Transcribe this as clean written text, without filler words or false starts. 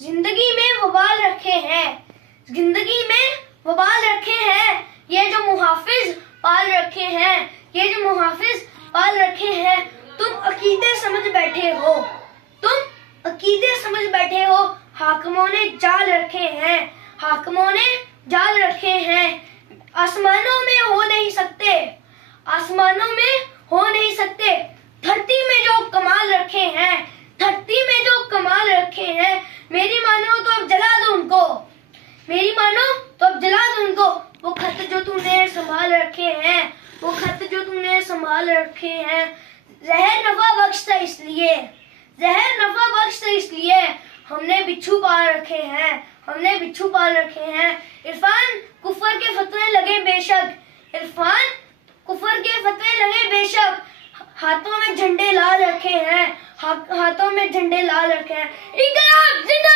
जिंदगी में वबाल रखे हैं, जिंदगी में वबाल रखे हैं, ये जो मुहाफिज पाल रखे हैं, ये जो मुहाफिज पाल रखे हैं। तुम अकीदे समझ बैठे हो, तुम अकीदे समझ बैठे हो, हाकिमों ने जाल रखे हैं, हाकिमों ने जाल रखे हैं। आसमानों में हो नहीं सकते, आसमानों में हो नहीं सकते, धरती में जो कमाल रखे हैं, धरती में जो कमाल रखे हैं। मेरी मानो तो अब जला दो उनको, मेरी मानो तो अब जला दो उनको। वो खत जो तूने संभाल रखे हैं, वो खत जो तूने संभाल रखे हैं। जहर नफा बख्श था इसलिए, जहर नफा बख्श था इसलिए, हमने बिच्छू पाल रखे हैं, हमने बिच्छू पाल रखे हैं। इरफान कुफर के फतवे लगे बेशक, इरफान कुफर के फतवे लगे बेशक, हाथों में झंडे लाल रखे हैं, हाथों में झंडे लाल रखे हैं। इनकलाब जिंदाबाद।